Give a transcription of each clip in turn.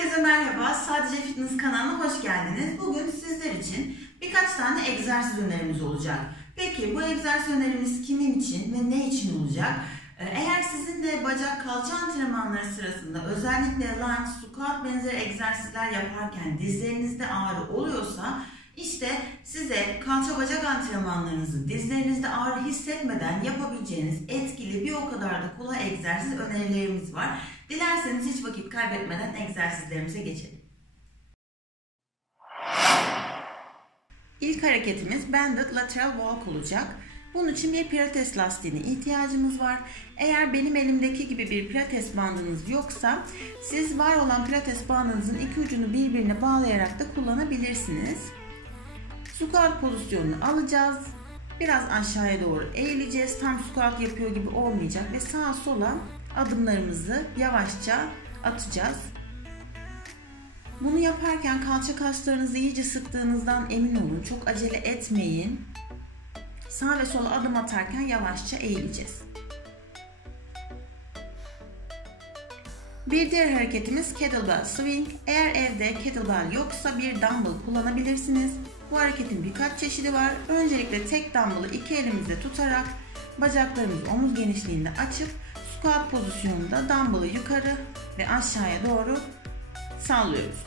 Herkese merhaba. Sadece Fitness kanalına hoş geldiniz. Bugün sizler için birkaç tane egzersiz önerimiz olacak. Peki bu egzersiz önerimiz kimin için ve ne için olacak? Ee, Eğer sizin de bacak kalça antrenmanları sırasında özellikle lunge, squat benzeri egzersizler yaparken dizlerinizde ağrı oluyorsa işte size kalça bacak antrenmanlarınızı dizlerinizde ağrı hissetmeden yapabileceğiniz etkili bir o kadar da kolay egzersiz önerilerimiz var. Dilerseniz hiç vakit kaybetmeden egzersizlerimize geçelim. İlk hareketimiz Bended Lateral Walk olacak. Bunun için bir pilates lastiğine ihtiyacımız var. Eğer benim elimdeki gibi bir pilates bandınız yoksa siz var olan pilates bandınızın iki ucunu birbirine bağlayarak da kullanabilirsiniz. Squat pozisyonunu alacağız. Biraz aşağıya doğru eğileceğiz. Tam squat yapıyor gibi olmayacak ve sağa sola adımlarımızı yavaşça atacağız. Bunu yaparken kalça kaslarınızı iyice sıktığınızdan emin olun. Çok acele etmeyin. Sağ ve sola adım atarken yavaşça eğileceğiz. Bir diğer hareketimiz kettlebell swing. Eğer evde kettlebell yoksa bir dumbbell kullanabilirsiniz. Bu hareketin birkaç çeşidi var. Öncelikle tek dumbbell'ı iki elimizde tutarak bacaklarımızı omuz genişliğinde açıp squat pozisyonunda dumbbell'ı yukarı ve aşağıya doğru sallıyoruz.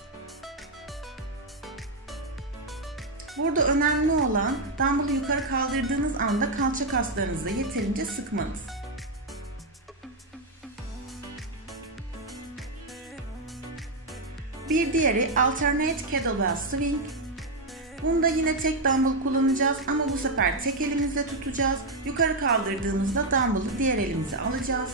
Burada önemli olan dumbbell'ı yukarı kaldırdığınız anda kalça kaslarınızı yeterince sıkmanız. Bir diğeri alternate kettlebell swing. Bunda yine tek dumbbell kullanacağız ama bu sefer tek elimizle tutacağız. Yukarı kaldırdığımızda dumbbell'ı diğer elimize alacağız.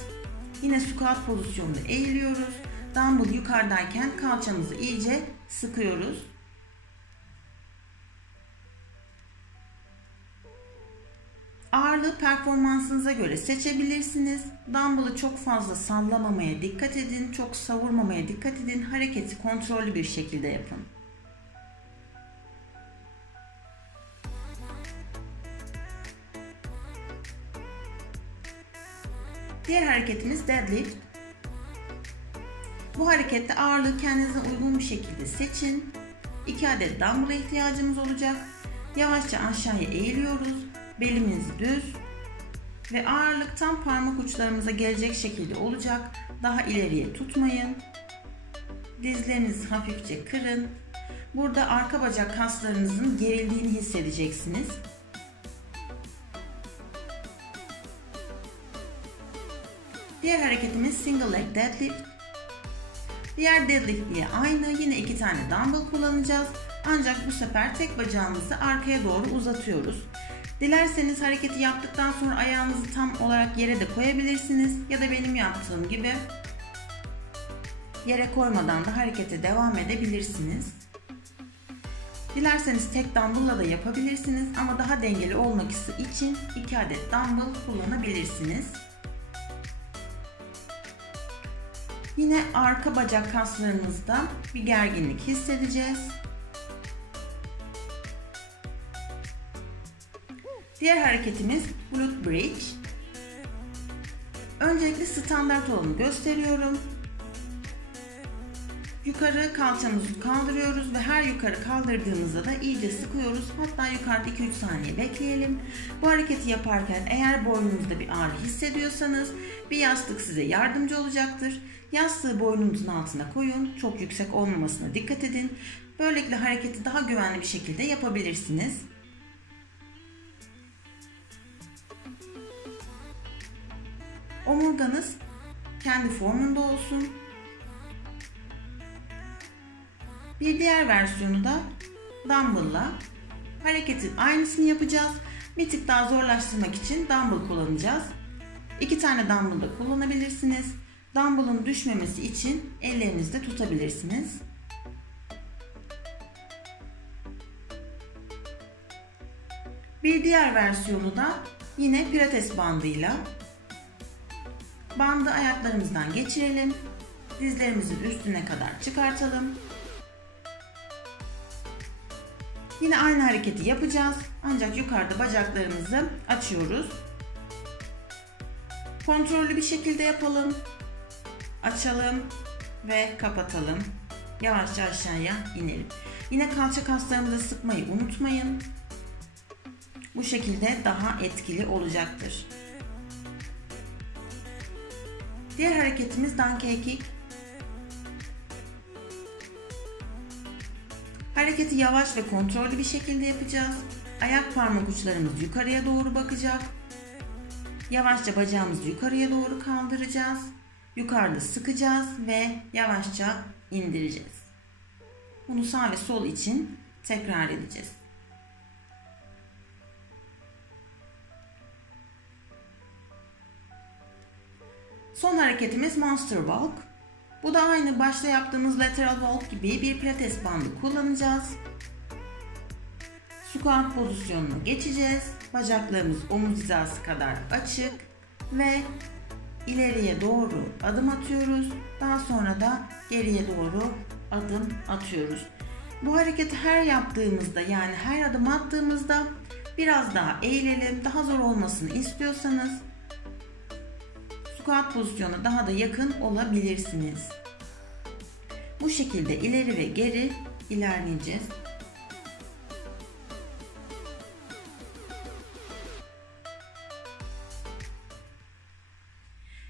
Yine squat pozisyonunda eğiliyoruz. Dumbbell yukarıdayken kalçamızı iyice sıkıyoruz. Ağırlığı performansınıza göre seçebilirsiniz. Dumbbell'ı çok fazla sallamamaya dikkat edin, çok savurmamaya dikkat edin. Hareketi kontrollü bir şekilde yapın. Diğer hareketimiz deadlift. Bu harekette ağırlığı kendinize uygun bir şekilde seçin. 2 adet dumbbell'a ihtiyacımız olacak. Yavaşça aşağıya eğiliyoruz. Belimiz düz ve ağırlık tam parmak uçlarımıza gelecek şekilde olacak. Daha ileriye tutmayın. Dizlerinizi hafifçe kırın. Burada arka bacak kaslarınızın gerildiğini hissedeceksiniz. Diğer hareketimiz single leg deadlift. Diğer deadlift diye aynı. Yine iki tane dumbbell kullanacağız. Ancak bu sefer tek bacağımızı arkaya doğru uzatıyoruz. Dilerseniz hareketi yaptıktan sonra ayağınızı tam olarak yere de koyabilirsiniz. Ya da benim yaptığım gibi yere koymadan da harekete devam edebilirsiniz. Dilerseniz tek dumbbell'la da yapabilirsiniz ama daha dengeli olmak için 2 adet dumbbell kullanabilirsiniz. Yine arka bacak kaslarımızda bir gerginlik hissedeceğiz. Diğer hareketimiz glute bridge. Öncelikle standart olanı gösteriyorum. Yukarı kalçamızı kaldırıyoruz ve her yukarı kaldırdığımızda da iyice sıkıyoruz. Hatta yukarıda 2-3 saniye bekleyelim. Bu hareketi yaparken eğer boynunuzda bir ağrı hissediyorsanız bir yastık size yardımcı olacaktır. Yastığı boynunuzun altına koyun. Çok yüksek olmamasına dikkat edin. Böylelikle hareketi daha güvenli bir şekilde yapabilirsiniz. Omurganız kendi formunda olsun. Bir diğer versiyonu da dumbbell'la hareketin aynısını yapacağız. Bir tık daha zorlaştırmak için dumbbell kullanacağız. İki tane dumbbell da kullanabilirsiniz. Dumbbell'ın düşmemesi için ellerinizde tutabilirsiniz. Bir diğer versiyonu da yine pilates bandıyla Bandı ayaklarımızdan geçirelim. Dizlerimizin üstüne kadar çıkartalım. Yine aynı hareketi yapacağız. Ancak yukarıda bacaklarımızı açıyoruz. Kontrollü bir şekilde yapalım. Açalım ve kapatalım. yavaşça aşağıya inelim. Yine kalça kaslarımızı sıkmayı unutmayın. Bu şekilde daha etkili olacaktır. Diğer hareketimiz donkey kick. Hareketi yavaş ve kontrollü bir şekilde yapacağız. Ayak parmak uçlarımız yukarıya doğru bakacak. Yavaşça bacağımızı yukarıya doğru kaldıracağız. Yukarıda sıkacağız ve yavaşça indireceğiz. Bunu sağ ve sol için tekrar edeceğiz. Son hareketimiz Monster Walk. Bu da aynı başta yaptığımız lateral walk gibi bir pilates bandı kullanacağız. Squat pozisyonuna geçeceğiz. Bacaklarımız omuz hizası kadar açık ve ileriye doğru adım atıyoruz. Daha sonra da geriye doğru adım atıyoruz. Bu hareketi her yaptığımızda yani her adım attığımızda biraz daha eğilelim. Daha zor olmasını istiyorsanız squat pozisyona daha da yakın olabilirsiniz. Bu şekilde ileri ve geri ilerleyeceğiz.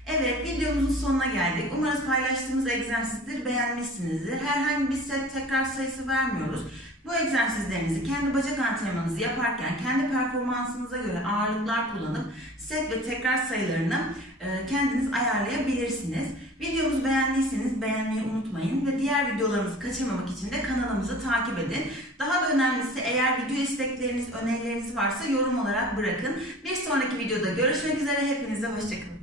Evet videomuzun sonuna geldik. Umarız paylaştığımız egzersizleri beğenmişsinizdir. Herhangi bir set tekrar sayısı vermiyoruz. Bu egzersizlerinizi kendi bacak antrenmanınızı yaparken kendi performansınıza göre ağırlıklar kullanıp set ve tekrar sayılarını e, kendiniz ayarlayabilirsiniz. Videomuzu beğendiyseniz beğenmeyi unutmayın ve diğer videolarımızı kaçırmamak için de kanalımızı takip edin. Daha da önemlisi eğer video istekleriniz, önerileriniz varsa yorum olarak bırakın. Bir sonraki videoda görüşmek üzere. Hepinize hoşçakalın.